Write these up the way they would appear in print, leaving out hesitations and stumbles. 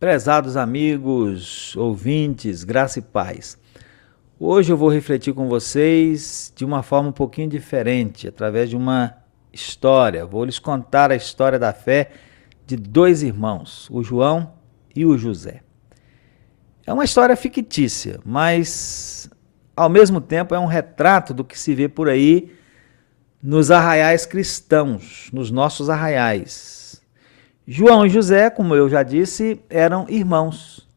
Prezados amigos, ouvintes, graça e paz. Hoje eu vou refletir com vocês de uma forma um pouquinho diferente, através de uma história. Vou lhes contar a história da fé de dois irmãos, o João e o José. É uma história fictícia, mas ao mesmo tempo é um retrato do que se vê por aí nos arraiais cristãos, nos nossos arraiais. João e José, como eu já disse, eram irmãos,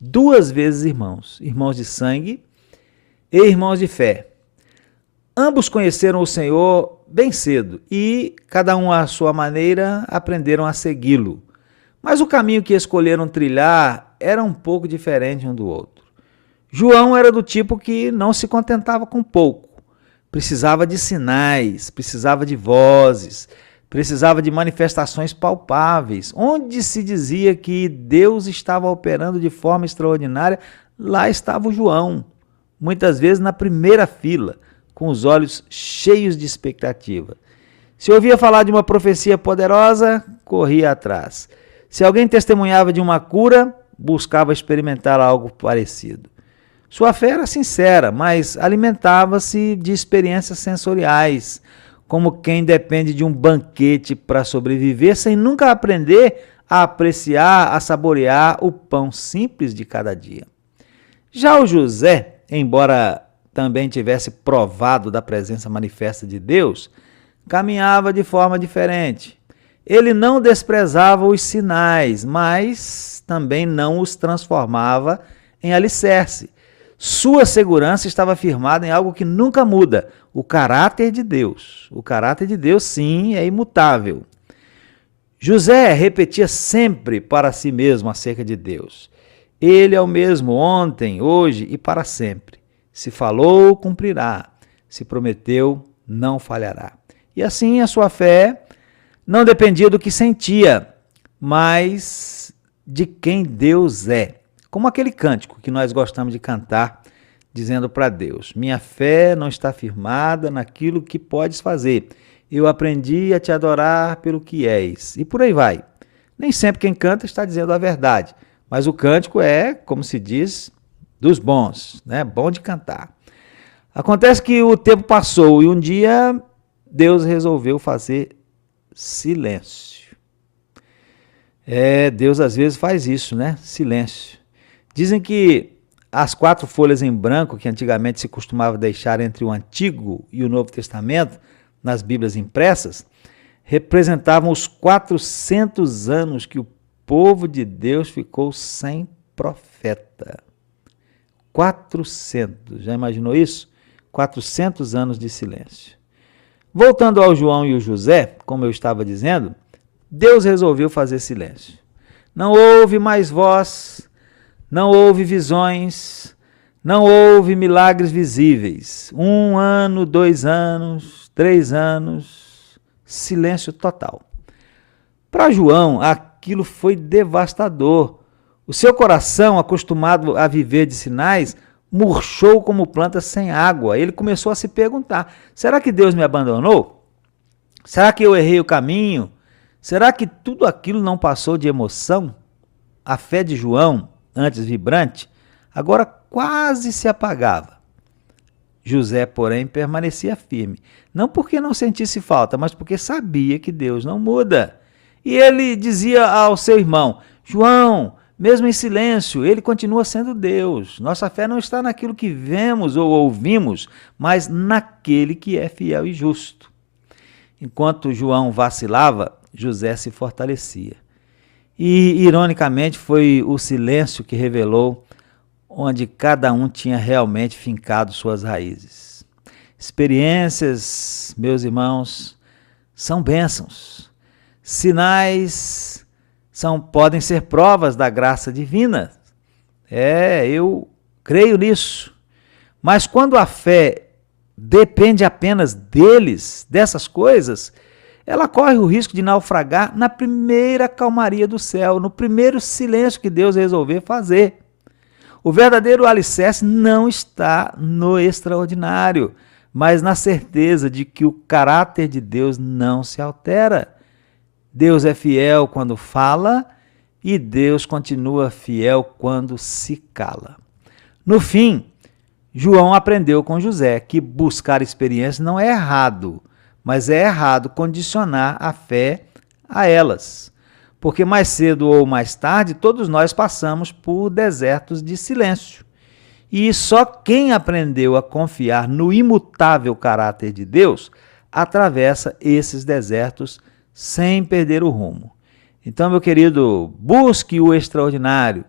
duas vezes irmãos, irmãos de sangue e irmãos de fé. Ambos conheceram o Senhor bem cedo e, cada um à sua maneira, aprenderam a segui-lo. Mas o caminho que escolheram trilhar era um pouco diferente um do outro. João era do tipo que não se contentava com pouco, precisava de sinais, precisava de vozes, precisava de manifestações palpáveis. Onde se dizia que Deus estava operando de forma extraordinária, lá estava o João, muitas vezes na primeira fila, com os olhos cheios de expectativa. Se ouvia falar de uma profecia poderosa, corria atrás. Se alguém testemunhava de uma cura, buscava experimentar algo parecido. Sua fé era sincera, mas alimentava-se de experiências sensoriais, como quem depende de um banquete para sobreviver, sem nunca aprender a apreciar, a saborear o pão simples de cada dia. Já o José, embora também tivesse provado da presença manifesta de Deus, caminhava de forma diferente. Ele não desprezava os sinais, mas também não os transformava em alicerce. Sua segurança estava firmada em algo que nunca muda, o caráter de Deus. O caráter de Deus, sim, é imutável. José repetia sempre para si mesmo acerca de Deus. Ele é o mesmo ontem, hoje e para sempre. Se falou, cumprirá. Se prometeu, não falhará. E assim a sua fé não dependia do que sentia, mas de quem Deus é. Como aquele cântico que nós gostamos de cantar, dizendo para Deus: minha fé não está firmada naquilo que podes fazer. Eu aprendi a te adorar pelo que és. E por aí vai. Nem sempre quem canta está dizendo a verdade, mas o cântico é, como se diz, dos bons, né? Bom de cantar. Acontece que o tempo passou e um dia Deus resolveu fazer silêncio. Deus às vezes faz isso, né? Silêncio. Dizem que as 4 folhas em branco que antigamente se costumava deixar entre o Antigo e o Novo Testamento, nas Bíblias impressas, representavam os 400 anos que o povo de Deus ficou sem profeta. 400, já imaginou isso? 400 anos de silêncio. Voltando ao João e o José, como eu estava dizendo, Deus resolveu fazer silêncio. Não houve mais voz, não houve visões, não houve milagres visíveis. 1 ano, 2 anos, 3 anos, silêncio total. Para João, aquilo foi devastador. O seu coração, acostumado a viver de sinais, murchou como planta sem água. Ele começou a se perguntar: será que Deus me abandonou? Será que eu errei o caminho? Será que tudo aquilo não passou de emoção? A fé de João, antes vibrante, agora quase se apagava. José, porém, permanecia firme, não porque não sentisse falta, mas porque sabia que Deus não muda. E ele dizia ao seu irmão: João, mesmo em silêncio, ele continua sendo Deus. Nossa fé não está naquilo que vemos ou ouvimos, mas naquele que é fiel e justo. Enquanto João vacilava, José se fortalecia. E, ironicamente, foi o silêncio que revelou onde cada um tinha realmente fincado suas raízes. Experiências, meus irmãos, são bênçãos. Sinais podem ser provas da graça divina. Eu creio nisso. Mas quando a fé depende apenas deles, dessas coisas, ela corre o risco de naufragar na primeira calmaria do céu, no primeiro silêncio que Deus resolver fazer. O verdadeiro alicerce não está no extraordinário, mas na certeza de que o caráter de Deus não se altera. Deus é fiel quando fala e Deus continua fiel quando se cala. No fim, João aprendeu com José que buscar experiência não é errado, mas é errado condicionar a fé a elas. Porque mais cedo ou mais tarde, todos nós passamos por desertos de silêncio. E só quem aprendeu a confiar no imutável caráter de Deus atravessa esses desertos sem perder o rumo. Então, meu querido, busque o extraordinário.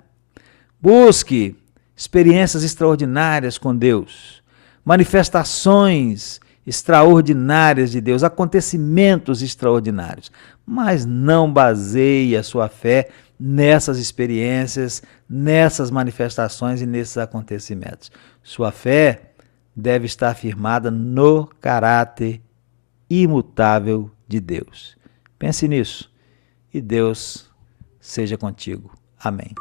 Busque experiências extraordinárias com Deus, manifestações extraordinárias de Deus, acontecimentos extraordinários. Mas não baseie a sua fé nessas experiências, nessas manifestações e nesses acontecimentos. Sua fé deve estar firmada no caráter imutável de Deus. Pense nisso e Deus seja contigo. Amém.